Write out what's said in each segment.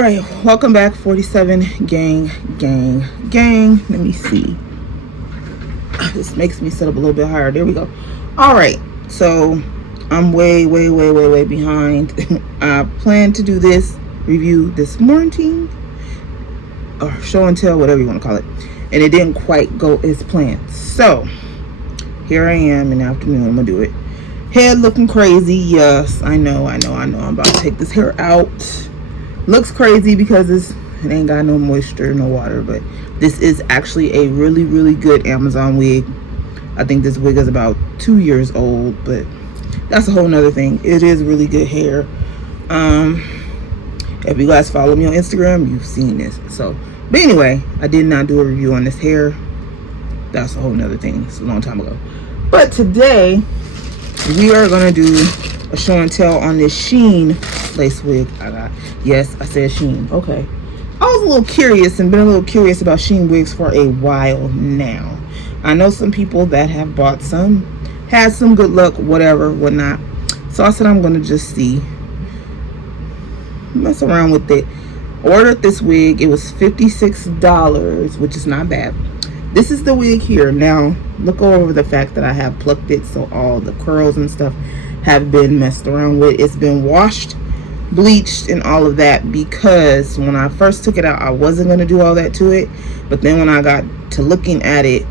All right, welcome back, 47 gang. Let me see. This makes me sit up a little bit higher. There we go. All right, so I'm way behind. I plan to do this review this morning, or show and tell, whatever you want to call it, and it didn't quite go as planned. So here I am in the afternoon. I'm gonna do it. Head looking crazy. Yes, I know. I'm about to take this hair out. Looks crazy because it ain't got no moisture, no water, but this is actually a really good Amazon wig. I think this wig is about 2 years old, but that's a whole nother thing. It is really good hair. If you guys follow me on Instagram, you've seen this. So, but anyway, I did not do a review on this hair. That's a whole nother thing. It's a long time ago. But today we are gonna do a show and tell on this SHEIN lace wig I got. Yes, I said SHEIN. Okay. I was a little curious and been a little curious about SHEIN wigs for a while now. I know some people that have bought some, had some good luck, whatever, whatnot. So I said I'm gonna just see, mess around with it. Ordered this wig. It was $56, which is not bad. This is the wig here. Now look over the fact that I have plucked it, so all the curls and stuff have been messed around with. It's been washed, bleached, and all of that, because when I first took it out, I wasn't going to do all that to it. But then when I got to looking at it,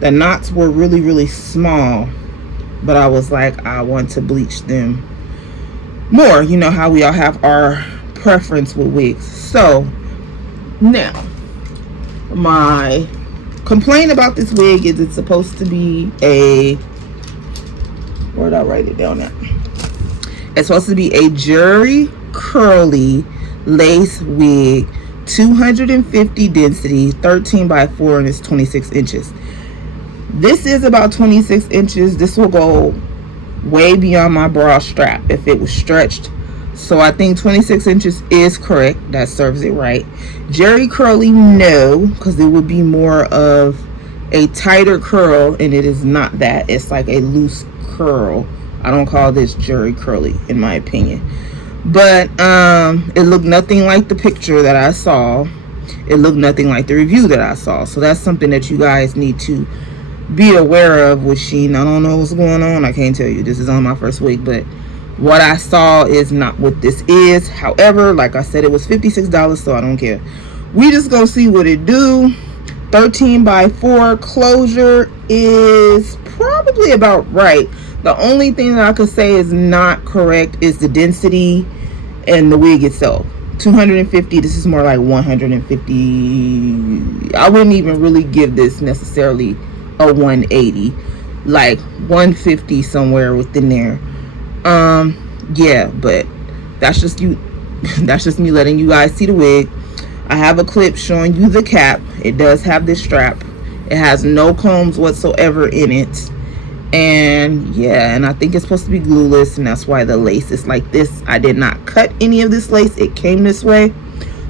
the knots were really small, but I was like, I want to bleach them more. You know how we all have our preference with wigs. So now my complaint about this wig is it's supposed to be a, where'd I write it down at? It's supposed to be a Jerry curly lace wig, 250 density, 13 by 4, and it's 26 inches. This is about 26 inches. This will go way beyond my bra strap if it was stretched. So I think 26 inches is correct. That serves it right. Jerry curly, no, because it would be more of a tighter curl, and it is not that. It's like a loose curl. I don't call this Jerry curly, in my opinion. But it looked nothing like the picture that I saw. It looked nothing like the review that I saw. So that's something that you guys need to be aware of with SHEIN. I don't know what's going on. I can't tell you. This is on my first week, but what I saw is not what this is. However, like I said, it was $56, so I don't care. We just gonna see what it do. 13 by 4 closure is probably about right. The only thing that I could say is not correct is the density and the wig itself. 250, this is more like 150. I wouldn't even really give this necessarily a 180, like 150 somewhere within there. Yeah, but that's just you. That's just me letting you guys see the wig. I have a clip showing you the cap. It does have this strap. It has no combs whatsoever in it. And yeah, and I think it's supposed to be glueless, and that's why the lace is like this. I did not cut any of this lace. It came this way.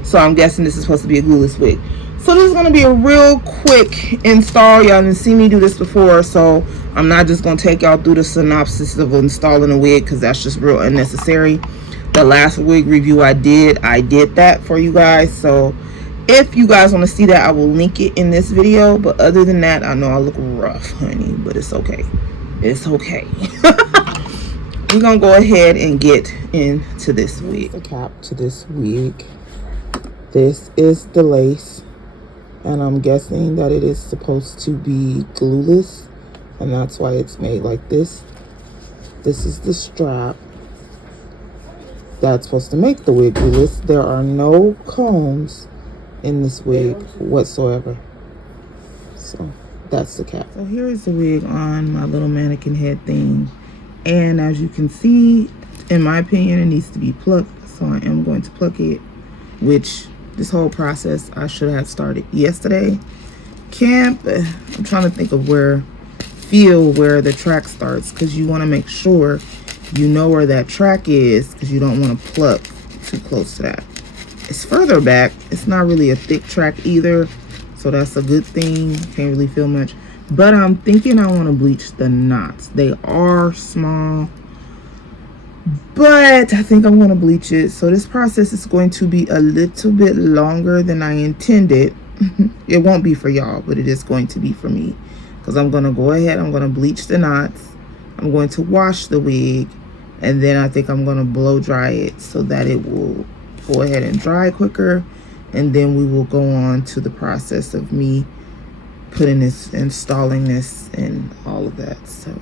So I'm guessing this is supposed to be a glueless wig. So this is going to be a real quick install. Y'all didn't see me do this before, so I'm not just going to take y'all through the synopsis of installing a wig, because that's just real unnecessary. The last wig review I did that for you guys. So if you guys want to see that, I will link it in this video. But other than that, I know I look rough, honey, but it's okay. It's okay. We're going to go ahead and get into this wig. The cap to this wig. This is the lace. And I'm guessing that it is supposed to be glueless, and that's why it's made like this. This is the strap that's supposed to make the wig glueless. There are no combs in this wig whatsoever. So that's the cap. So here is the wig on my little mannequin head thing, and as you can see, in my opinion, it needs to be plucked. So I am going to pluck it, which this whole process I should have started yesterday. I'm trying to think of where the track starts, because you want to make sure you know where that track is, because you don't want to pluck too close to that. It's further back. It's not really a thick track either, so that's a good thing. Can't really feel much, but I'm thinking I want to bleach the knots. They are small, but I think I'm going to bleach it. So this process is going to be a little bit longer than I intended. It won't be for y'all, but it is going to be for me, because I'm going to go ahead, I'm going to bleach the knots, I'm going to wash the wig, and then I think I'm going to blow dry it so that it will go ahead and dry quicker. And then we will go on to the process of me putting this, installing this, and all of that. So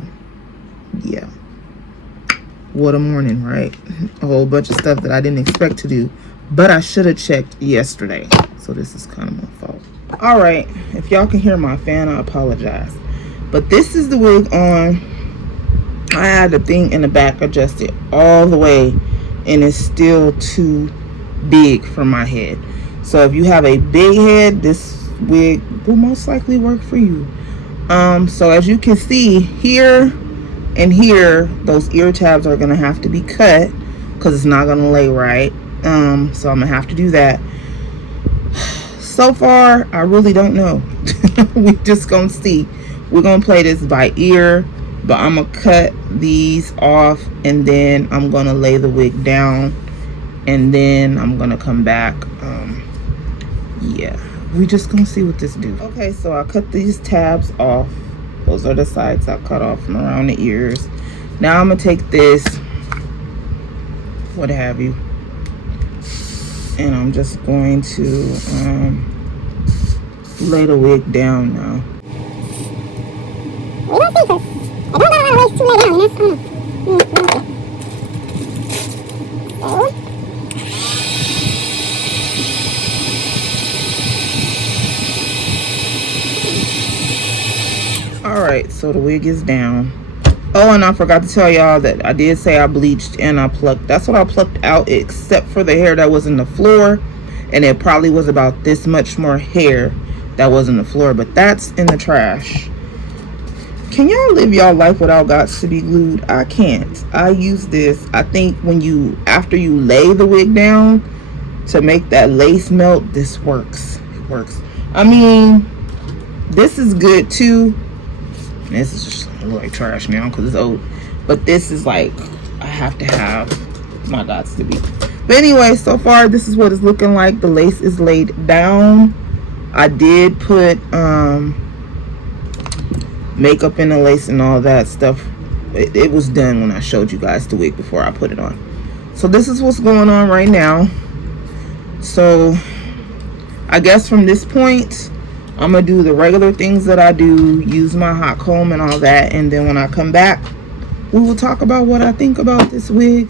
yeah, what a morning, right? A whole bunch of stuff that I didn't expect to do, but I should have checked yesterday. So this is kind of my fault. All right, if y'all can hear my fan, I apologize. But this is the wig on. I had the thing in the back adjusted all the way, and it's still too big for my head. So if you have a big head, this wig will most likely work for you. So as you can see here and here, those ear tabs are gonna have to be cut because it's not gonna lay right. So I'm gonna have to do that. So far, I really don't know. We just gonna see. We're gonna play this by ear, but I'm gonna cut these off, and then I'm gonna lay the wig down, and then I'm gonna come back. Yeah, we just gonna see what this do. Okay, so I cut these tabs off. Those are the sides I cut off from around the ears. Now I'm gonna take this, what have you, and I'm just going to lay the wig down now. We don't see her. I don't got a lot of ways to lay down, and that's, so. Alright, so the wig is down. Oh, and I forgot to tell y'all that I did say I bleached and I plucked. That's what I plucked out, except for the hair that was in the floor. And it probably was about this much more hair that was in the floor, but that's in the trash. Can y'all live y'all life without Gots to be glued? I can't. I use this, I think, when you, after you lay the wig down to make that lace melt, this works. It works. I mean, this is good too. This is just a little like trash now because it's old, but this is like, I have to have my Gots to be. But anyway, so far this is what it's looking like. The lace is laid down. I did put makeup in the lace and all that stuff. It was done when I showed you guys the wig before I put it on. So this is what's going on right now. So I guess from this point I'm gonna do the regular things that I do, use my hot comb and all that, and then when I come back, we will talk about what I think about this wig.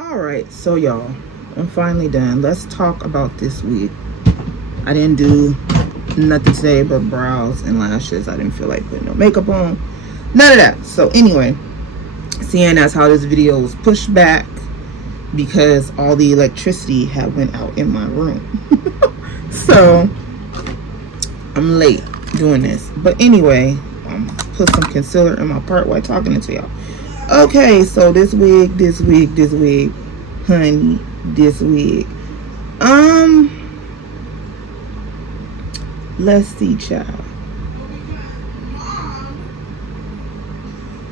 Alright, so y'all, I'm finally done. Let's talk about this wig. I didn't do nothing today but brows and lashes. I didn't feel like putting no makeup on. None of that. So anyway, seeing as how this video was pushed back because all the electricity had went out in my room. So I'm late doing this. But anyway, put some concealer in my part while talking to y'all. Okay, so this wig, honey, this wig. Let's see, child.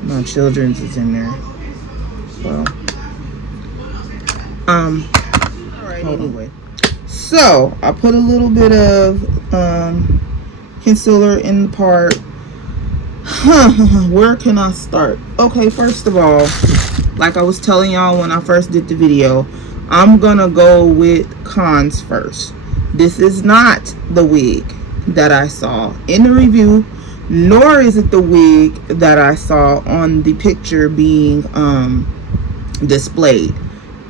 My children's is in there. Well, alright, anyway. So I put a little bit of concealer in the part. Where can I start? Okay, first of all, like I was telling y'all when I first did the video, I'm gonna go with cons first. This is not the wig that I saw in the review, nor is it the wig that I saw on the picture being displayed.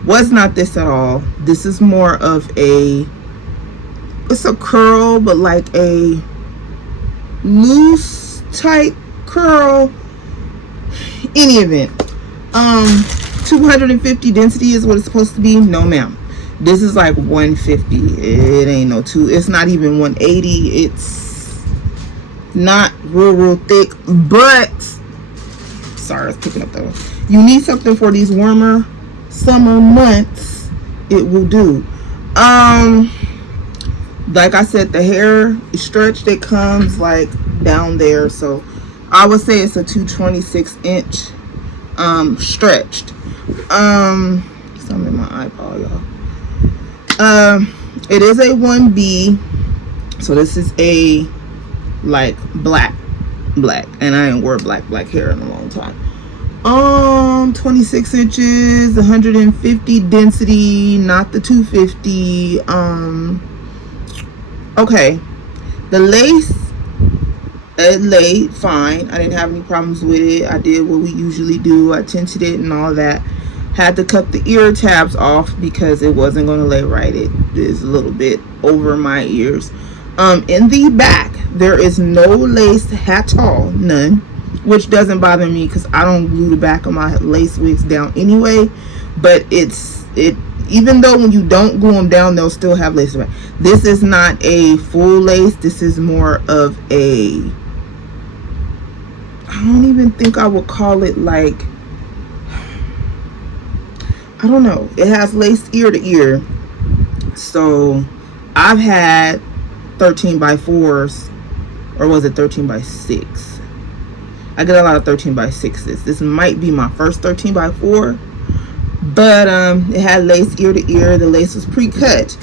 Was not this at all. This is more of a, it's a curl, but like a loose tight curl. Any event, 250 density is what it's supposed to be. No ma'am, this is like 150. It ain't no two. It's not even 180. It's not real thick, but sorry, I was picking up though. You need something for these warmer summer months. It will do. Like I said, the hair is stretched. It comes like down there, so I would say it's a 226-inch stretched. Something in my eyeball, y'all. It is a 1B, so this is a like black, and I ain't wore black hair in a long time. 26 inches, 150 density, not the 250. Okay, the lace, it laid fine. I didn't have any problems with it. I did what we usually do. I tinted it and all that. Had to cut the ear tabs off because it wasn't going to lay right. It is a little bit over my ears. In the back, there is no lace at all, none, which doesn't bother me because I don't glue the back of my lace wigs down anyway. But even though when you don't glue them down, they'll still have lace around. This is not a full lace. This is more of a, I don't even think I would call it like, I don't know. It has lace ear to ear. So I've had 13 by 4s, or was it 13 by 6? I get a lot of 13 by 6s. This might be my first 13 by 4. But it had lace ear to ear. The lace was pre-cut.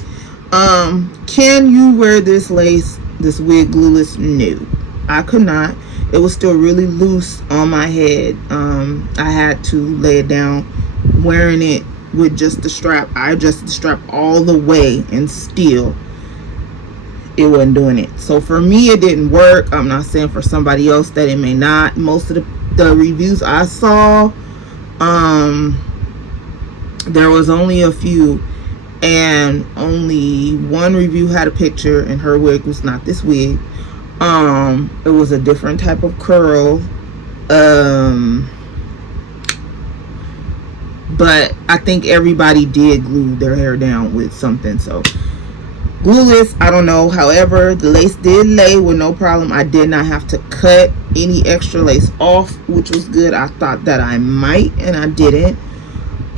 Can you wear this lace, this wig glueless? No, I could not. It was still really loose on my head. I had to lay it down. Wearing it with just the strap, I adjusted the strap all the way, and still it wasn't doing it. So for me, it didn't work. I'm not saying for somebody else that it may not. Most of the reviews I saw, there was only a few, and only one review had a picture, and her wig was not this wig. It was a different type of curl. But I think everybody did glue their hair down with something. So glueless, I don't know. However, the lace did lay with no problem. I did not have to cut any extra lace off, which was good. I thought that I might, and I didn't.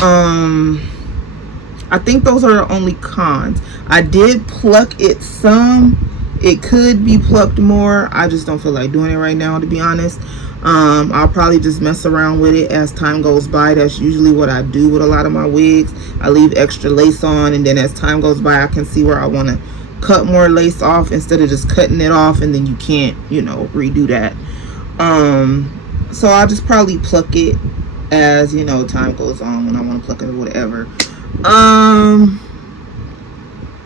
I think those are the only cons. I did pluck it some. It could be plucked more. I just don't feel like doing it right now, to be honest. I'll probably just mess around with it as time goes by. That's usually what I do with a lot of my wigs. I leave extra lace on, and then as time goes by, I can see where I want to cut more lace off instead of just cutting it off, and then you can't, redo that. So I'll just probably pluck it as, time goes on, when I want to pluck it or whatever.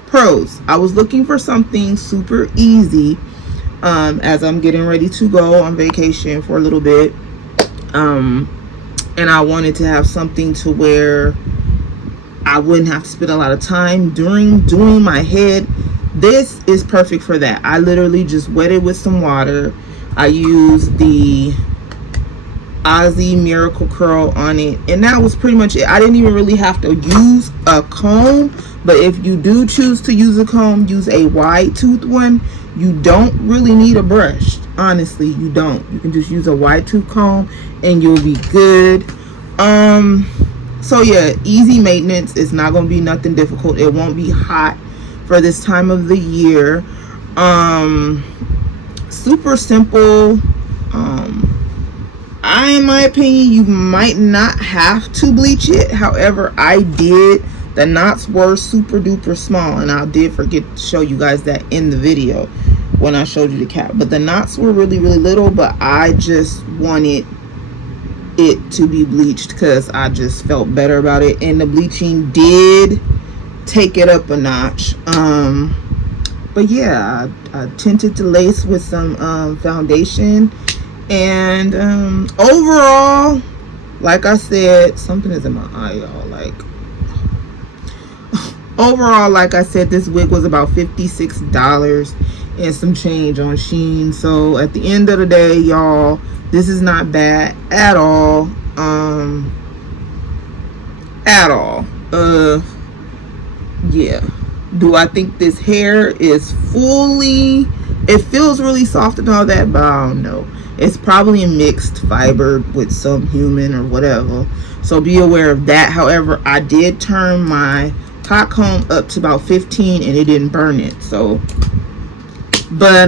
Pros. I was looking for something super easy as I'm getting ready to go on vacation for a little bit, and I wanted to have something to where I wouldn't have to spend a lot of time doing my head. This is perfect for that. I literally just wet it with some water. I used the Aussie Miracle Curl on it, and that was pretty much it. I didn't even really have to use a comb, but if you do choose to use a comb, use a wide tooth one. You don't really need a brush. Honestly, you don't. You can just use a wide tooth comb and you'll be good. So yeah, easy maintenance. It's not going to be nothing difficult. It won't be hot for this time of the year. Super simple. In my opinion, you might not have to bleach it. However, I did. The knots were super duper small, and I did forget to show you guys that in the video when I showed you the cap. But the knots were really, really little, but I just wanted it to be bleached because I just felt better about it, and the bleaching did take it up a notch. But yeah, I tinted the lace with some foundation, and overall, like I said, something is in my eye, y'all. Like, overall, like I said, this wig was about $56 and some change on SHEIN. So at the end of the day, y'all, this is not bad at all. At all. Yeah. Do I think this hair is fully, it feels really soft and all that, but I don't know. It's probably a mixed fiber with some human or whatever, so be aware of that. However, I did turn my hot comb up to about 15 and it didn't burn it. So, but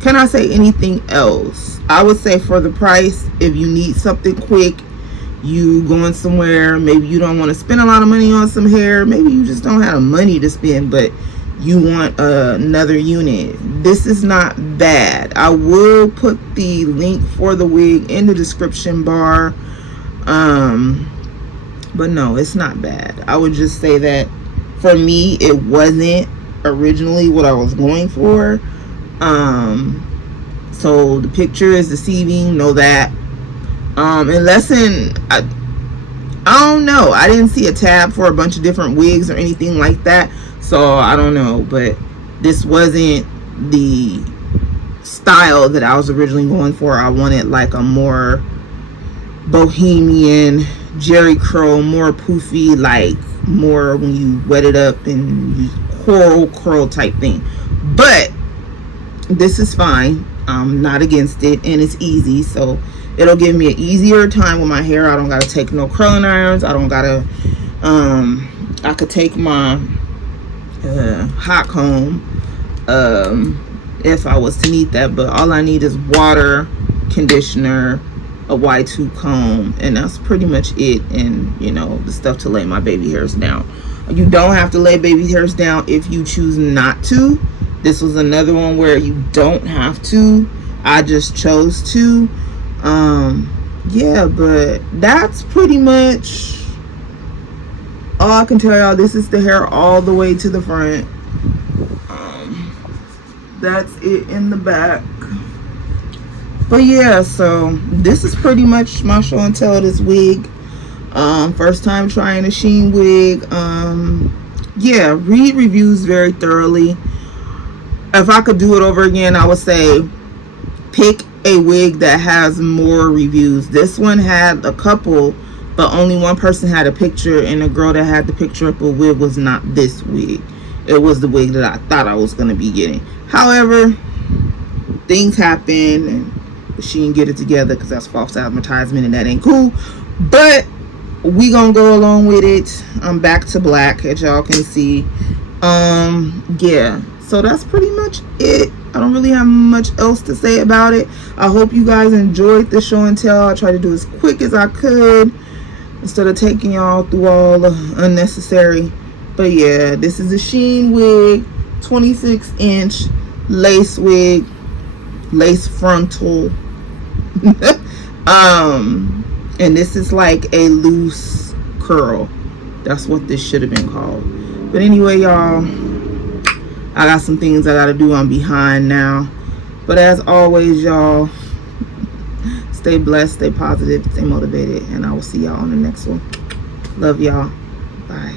can I say anything else? I would say for the price, if you need something quick, you going somewhere, maybe you don't want to spend a lot of money on some hair, maybe you just don't have the money to spend, but you want another unit, this is not bad. I will put the link for the wig in the description bar. But no, it's not bad. I would just say that for me, it wasn't originally what I was going for. So the picture is deceiving, know that. Unless I don't know, I didn't see a tab for a bunch of different wigs or anything like that, so I don't know. But this wasn't the style that I was originally going for. I wanted like a more bohemian jerry curl, more poofy, like more when you wet it up and you coral curl type thing. But this is fine. I'm not against it, and it's easy, so it'll give me an easier time with my hair. I don't gotta take no curling irons. I don't gotta I could take my hot comb if I was to need that, but all I need is water, conditioner, a Y2 comb, and that's pretty much it. And you know, the stuff to lay my baby hairs down. You don't have to lay baby hairs down if you choose not to. This was another one where you don't have to. I just chose to. Yeah, but that's pretty much all I can tell y'all. This is the hair all the way to the front. That's it in the back. But yeah, so this is pretty much my show and tell of this wig. First time trying a SHEIN wig. Yeah, read reviews very thoroughly. If I could do it over again, I would say pick a wig that has more reviews. This one had a couple, but only one person had a picture, and the girl that had the picture up a wig was not this wig. It was the wig that I thought I was going to be getting. However, things happen, and she didn't get it together because that's false advertisement, and that ain't cool. But we gonna go along with it. I'm back to black, as y'all can see. Yeah, so that's pretty much it. I don't really have much else to say about it. I hope you guys enjoyed the show and tell. I tried to do as quick as I could instead of taking y'all through all the unnecessary. But yeah, this is a SHEIN wig, 26-inch lace wig, lace frontal. And this is like a loose curl. That's what this should have been called. But anyway, y'all, I got some things I gotta do. I'm behind now. But as always, y'all, stay blessed, stay positive, stay motivated, and I will see y'all on the next one. Love y'all. Bye.